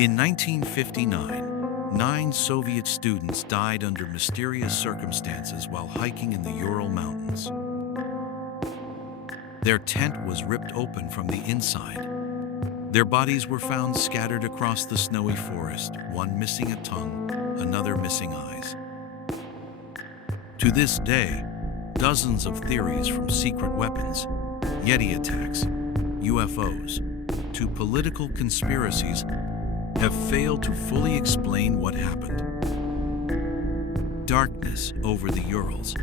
In 1959, 9 Soviet students died under mysterious circumstances while hiking in the Ural Mountains. Their tent was ripped open from the inside. Their bodies were found scattered across the snowy forest, one missing a tongue, another missing eyes. To this day, dozens of theories from secret weapons, Yeti attacks, UFOs, to political conspiracies have failed to fully explain what happened. Darkness over the Urals.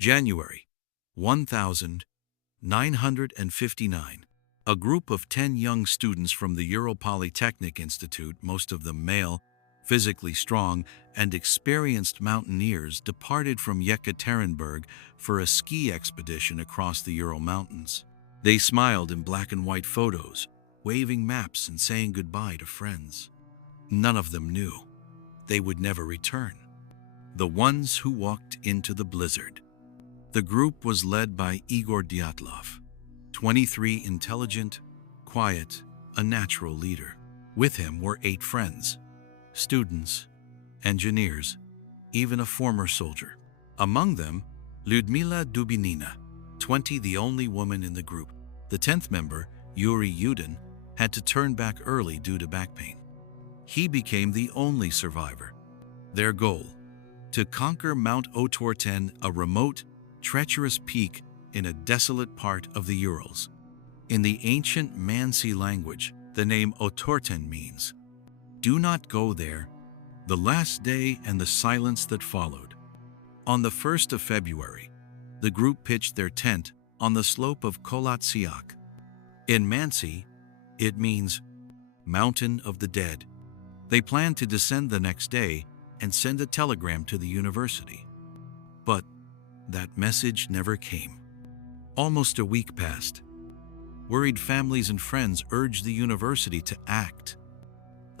January 1959. A group of 10 young students from the Ural Polytechnic Institute, most of them male, physically strong, and experienced mountaineers, departed from Yekaterinburg for a ski expedition across the Ural Mountains. They smiled in black and white photos, waving maps and saying goodbye to friends. None of them knew they would never return. The ones who walked into the blizzard. The group was led by Igor Dyatlov, 23, intelligent, quiet, a natural leader. With him were 8 friends, students, engineers, even a former soldier. Among them, Lyudmila Dubinina, 20, the only woman in the group. The 10th member, Yuri Yudin, had to turn back early due to back pain. He became the only survivor. Their goal: to conquer Mount Otorten, a remote, treacherous peak in a desolate part of the Urals. In the ancient Mansi language, the name Otorten means, "Do not go there," the last day and the silence that followed. On the 1st of February, the group pitched their tent on the slope of Kolatsiak. In Mansi, it means Mountain of the Dead. They planned to descend the next day and send a telegram to the university. But that message never came. Almost a week passed. Worried families and friends urged the university to act.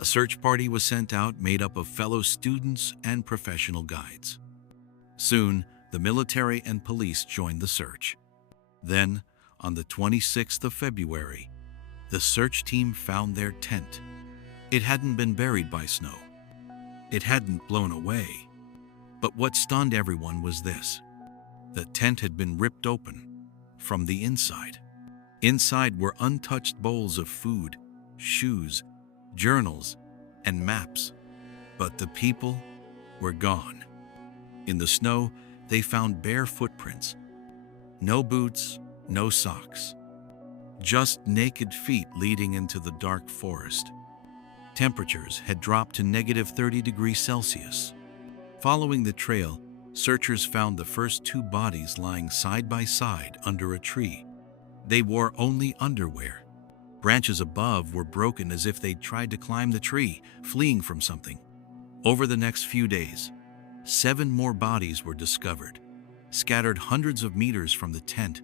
A search party was sent out made up of fellow students and professional guides. Soon, the military and police joined the search. Then, on the 26th of February, the search team found their tent. It hadn't been buried by snow. It hadn't blown away. But what stunned everyone was this: the tent had been ripped open from the inside. Inside were untouched bowls of food, shoes, journals, and maps. But the people were gone. In the snow, they found bare footprints. No boots, no socks. Just naked feet leading into the dark forest. Temperatures had dropped to -30°C. Following the trail, searchers found the first 2 bodies lying side by side under a tree. They wore only underwear. Branches above were broken as if they'd tried to climb the tree, fleeing from something. Over the next few days, 7 more bodies were discovered, scattered hundreds of meters from the tent,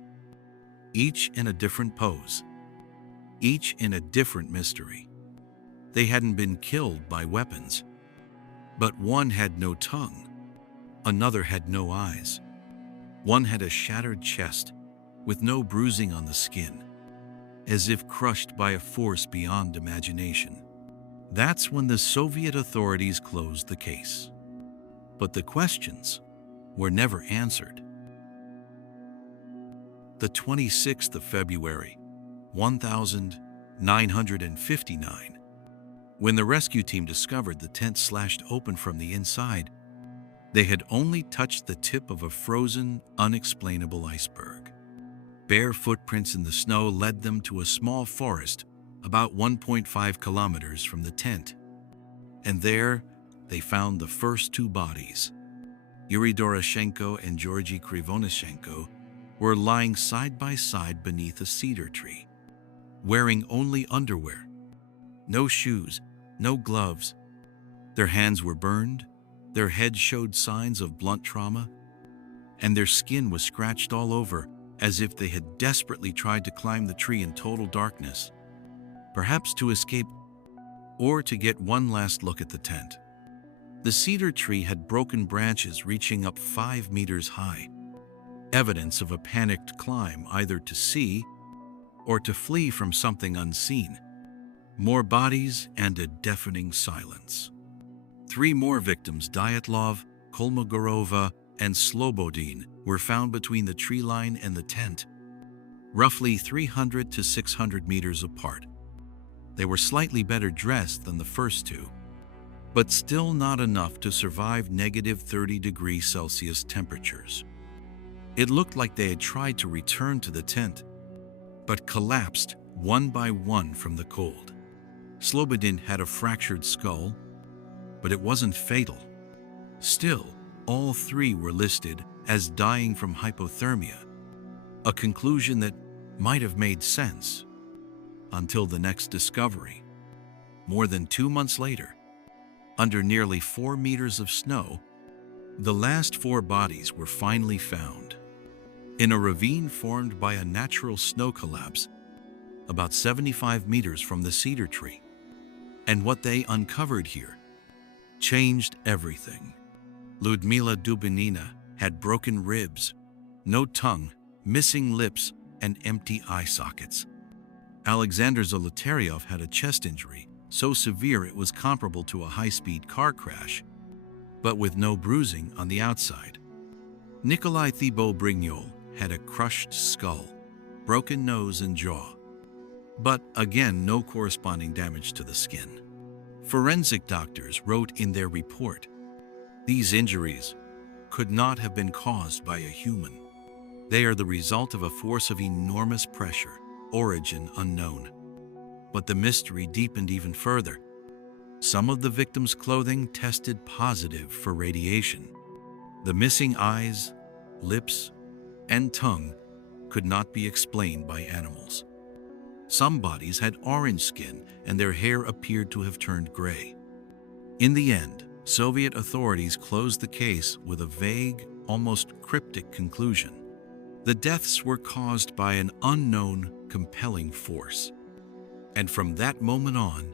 each in a different pose, each in a different mystery. They hadn't been killed by weapons, but one had no tongue, another had no eyes. One had a shattered chest with no bruising on the skin, as if crushed by a force beyond imagination. That's when the Soviet authorities closed the case. But the questions were never answered. The 26th of February, 1959. When the rescue team discovered the tent slashed open from the inside, they had only touched the tip of a frozen, unexplainable iceberg. Bare footprints in the snow led them to a small forest about 1.5 kilometers from the tent. And there, they found the first 2 bodies. Yuri Doroshenko and Georgy Krivonishenko were lying side by side beneath a cedar tree, wearing only underwear. No shoes, no gloves. Their hands were burned, their heads showed signs of blunt trauma, and their skin was scratched all over as if they had desperately tried to climb the tree in total darkness, perhaps to escape or to get one last look at the tent. The cedar tree had broken branches reaching up 5 meters high, evidence of a panicked climb either to see or to flee from something unseen. More bodies and a deafening silence. 3 more victims, Dyatlov, Kolmogorova, and Slobodin, were found between the tree line and the tent, roughly 300 to 600 meters apart. They were slightly better dressed than the first 2, but still not enough to survive negative 30 degrees Celsius temperatures. It looked like they had tried to return to the tent, but collapsed one by one from the cold. Slobodin had a fractured skull, but it wasn't fatal. Still, all 3 were listed as dying from hypothermia, a conclusion that might have made sense until the next discovery. More than 2 months later, under nearly 4 meters of snow, the last 4 bodies were finally found in a ravine formed by a natural snow collapse about 75 meters from the cedar tree. And what they uncovered here changed everything. Ludmila Dubinina had broken ribs, no tongue, missing lips, and empty eye sockets. Alexander Zolotaryov had a chest injury, so severe it was comparable to a high-speed car crash, but with no bruising on the outside. Nikolai Thibault-Brignol had a crushed skull, broken nose and jaw, but again no corresponding damage to the skin. Forensic doctors wrote in their report, "These injuries could not have been caused by a human. They are the result of a force of enormous pressure, origin unknown." But the mystery deepened even further. Some of the victims' clothing tested positive for radiation. The missing eyes, lips, and tongue could not be explained by animals. Some bodies had orange skin and their hair appeared to have turned gray. In the end, Soviet authorities closed the case with a vague, almost cryptic conclusion. The deaths were caused by an unknown, compelling force. And from that moment on,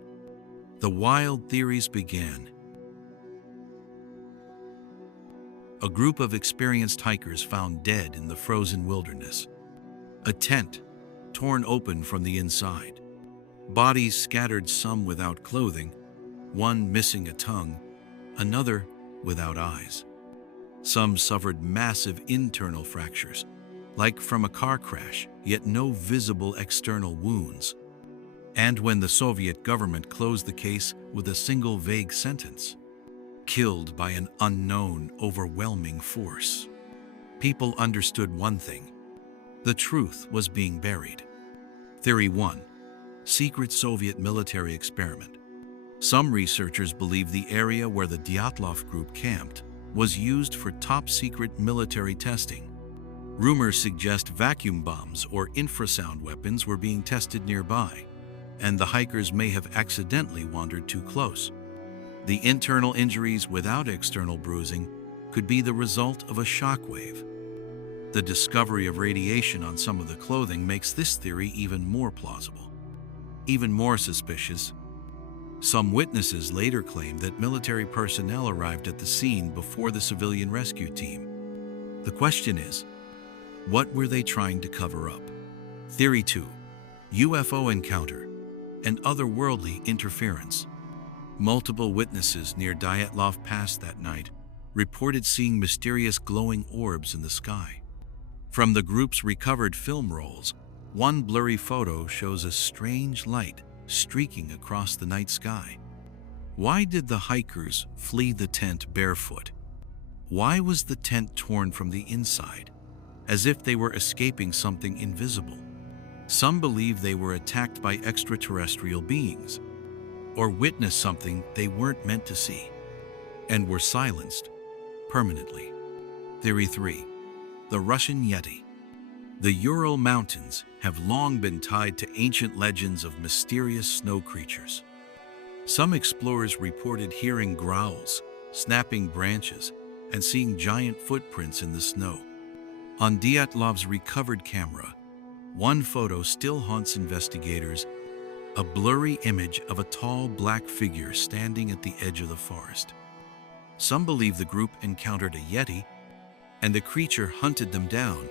the wild theories began. A group of experienced hikers found dead in the frozen wilderness. A tent torn open from the inside. Bodies scattered, some without clothing, one missing a tongue, another without eyes. Some suffered massive internal fractures, like from a car crash, yet no visible external wounds. And when the Soviet government closed the case with a single vague sentence, "Killed by an unknown, overwhelming force," people understood one thing: the truth was being buried. Theory 1. Secret Soviet military experiment. Some researchers believe the area where the Dyatlov group camped was used for top-secret military testing. Rumors suggest vacuum bombs or infrasound weapons were being tested nearby, and the hikers may have accidentally wandered too close. The internal injuries without external bruising could be the result of a shockwave. The discovery of radiation on some of the clothing makes this theory even more plausible. Even more suspicious, some witnesses later claimed that military personnel arrived at the scene before the civilian rescue team. The question is, what were they trying to cover up? Theory 2. UFO encounter and otherworldly interference. Multiple witnesses near Dyatlov Pass that night reported seeing mysterious glowing orbs in the sky. From the group's recovered film rolls, one blurry photo shows a strange light streaking across the night sky. Why did the hikers flee the tent barefoot? Why was the tent torn from the inside, as if they were escaping something invisible? Some believe they were attacked by extraterrestrial beings, or witnessed something they weren't meant to see, and were silenced permanently. Theory 3. The Russian Yeti. The Ural Mountains have long been tied to ancient legends of mysterious snow creatures. Some explorers reported hearing growls, snapping branches, and seeing giant footprints in the snow. On Dyatlov's recovered camera, one photo still haunts investigators, a blurry image of a tall black figure standing at the edge of the forest. Some believe the group encountered a Yeti, and the creature hunted them down,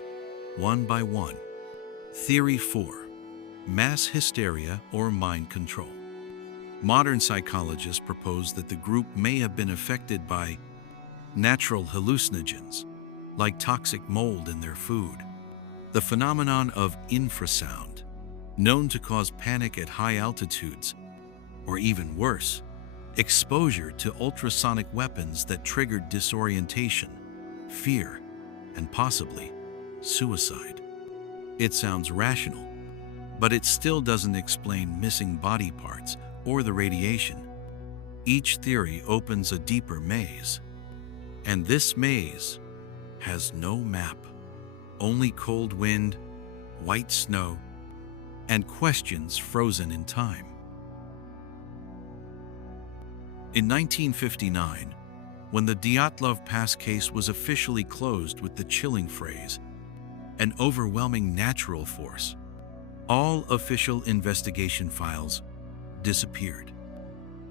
one by one. Theory 4. mass hysteria, or mind control. Modern psychologists propose that the group may have been affected by natural hallucinogens, like toxic mold in their food. The phenomenon of infrasound, known to cause panic at high altitudes, or even worse, exposure to ultrasonic weapons that triggered disorientation, fear, and possibly suicide. It sounds rational, but it still doesn't explain missing body parts or the radiation. Each theory opens a deeper maze, and this maze has no map, only cold wind, white snow, and questions frozen in time. In 1959, when the Dyatlov Pass case was officially closed with the chilling phrase, "an overwhelming natural force," all official investigation files disappeared.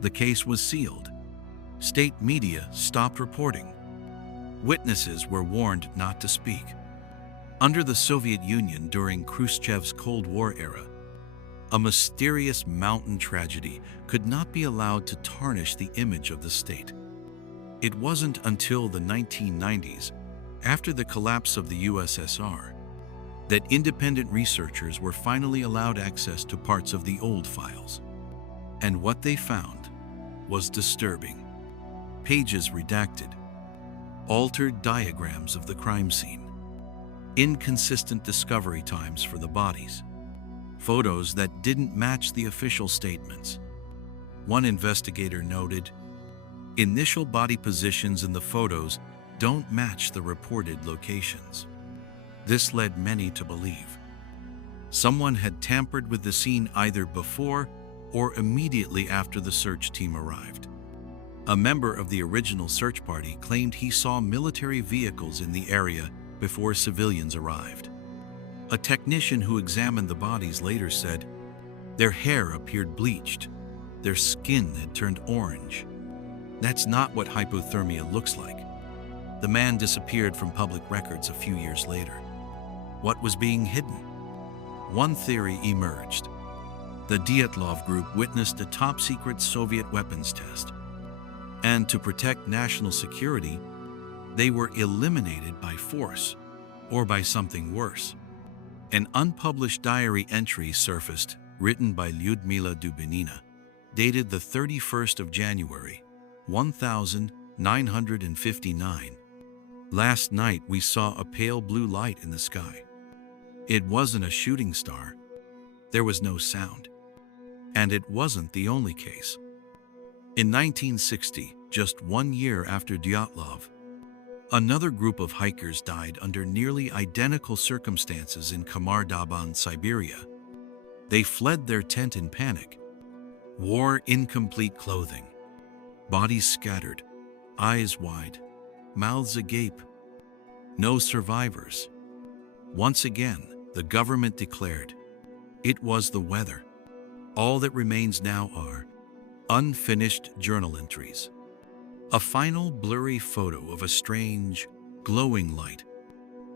The case was sealed. State media stopped reporting. Witnesses were warned not to speak. Under the Soviet Union during Khrushchev's Cold War era, a mysterious mountain tragedy could not be allowed to tarnish the image of the state. It wasn't until the 1990s, after the collapse of the USSR, that independent researchers were finally allowed access to parts of the old files. And what they found was disturbing. Pages redacted, altered diagrams of the crime scene, inconsistent discovery times for the bodies, photos that didn't match the official statements. One investigator noted, "Initial body positions in the photos don't match the reported locations." This led many to believe someone had tampered with the scene either before or immediately after the search team arrived. A member of the original search party claimed he saw military vehicles in the area before civilians arrived. A technician who examined the bodies later said, "Their hair appeared bleached. Their skin had turned orange. That's not what hypothermia looks like." The man disappeared from public records a few years later. What was being hidden? One theory emerged. The Dyatlov group witnessed a top-secret Soviet weapons test. And to protect national security, they were eliminated by force, or by something worse. An unpublished diary entry surfaced, written by Lyudmila Dubinina, dated the 31st of January, 1959. "Last night we saw a pale blue light in the sky. It wasn't a shooting star. There was no sound. And it wasn't the only case." In 1960, just 1 year after Dyatlov, another group of hikers died under nearly identical circumstances in Kamar-Daban, Siberia. They fled their tent in panic, wore incomplete clothing, bodies scattered, eyes wide, mouths agape. No survivors. Once again, the government declared it was the weather. All that remains now are unfinished journal entries. A final blurry photo of a strange, glowing light,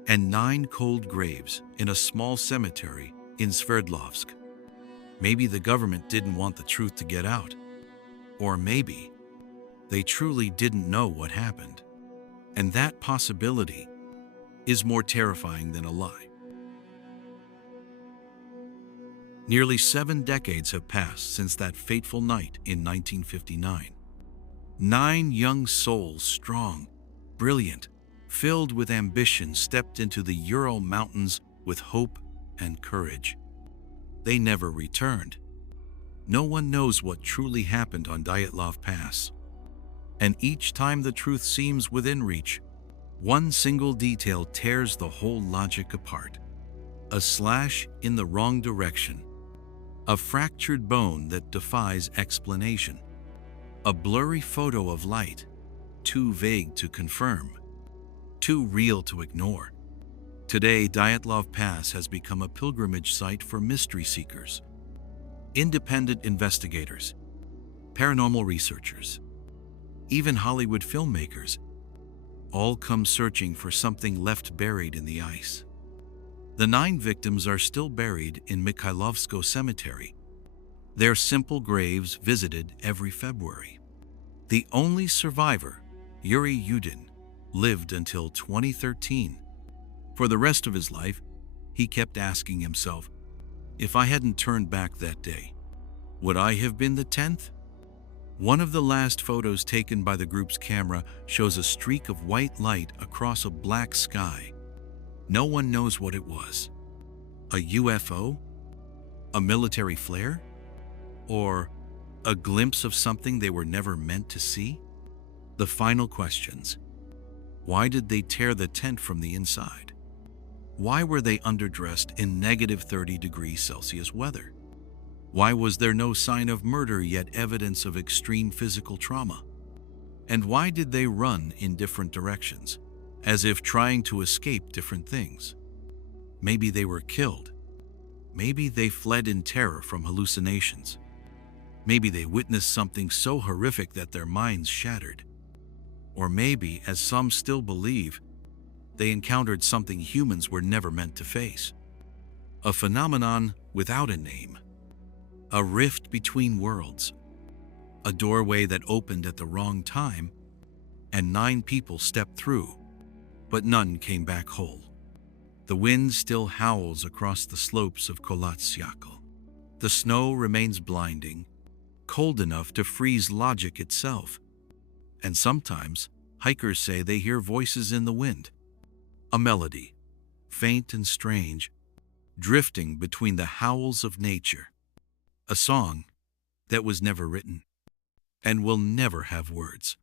and 9 cold graves in a small cemetery in Sverdlovsk. Maybe the government didn't want the truth to get out. Or maybe they truly didn't know what happened. And that possibility is more terrifying than a lie. Nearly 7 decades have passed since that fateful night in 1959. 9 young souls, strong, brilliant, filled with ambition, stepped into the Ural Mountains with hope and courage. They never returned. No one knows what truly happened on Dyatlov Pass. And each time the truth seems within reach, one single detail tears the whole logic apart. A slash in the wrong direction. A fractured bone that defies explanation. A blurry photo of light, too vague to confirm, too real to ignore. Today, Dyatlov Pass has become a pilgrimage site for mystery seekers, independent investigators, paranormal researchers, even Hollywood filmmakers. All come searching for something left buried in the ice. The 9 victims are still buried in Mikhailovsko Cemetery, their simple graves visited every February. The only survivor, Yuri Yudin, lived until 2013. For the rest of his life, he kept asking himself, if I hadn't turned back that day, would I have been the 10th? One of the last photos taken by the group's camera shows a streak of white light across a black sky. No one knows what it was. A UFO? A military flare? Or a glimpse of something they were never meant to see? The final questions. Why did they tear the tent from the inside? Why were they underdressed in -30°C weather? Why was there no sign of murder yet evidence of extreme physical trauma? And why did they run in different directions, as if trying to escape different things? Maybe they were killed. Maybe they fled in terror from hallucinations. Maybe they witnessed something so horrific that their minds shattered. Or maybe, as some still believe, they encountered something humans were never meant to face. A phenomenon without a name. A rift between worlds. A doorway that opened at the wrong time, and 9 people stepped through, but none came back whole. The wind still howls across the slopes of Kolatsyakl. The snow remains blinding, cold enough to freeze logic itself. And sometimes, hikers say they hear voices in the wind. A melody, faint and strange, drifting between the howls of nature. A song that was never written and will never have words.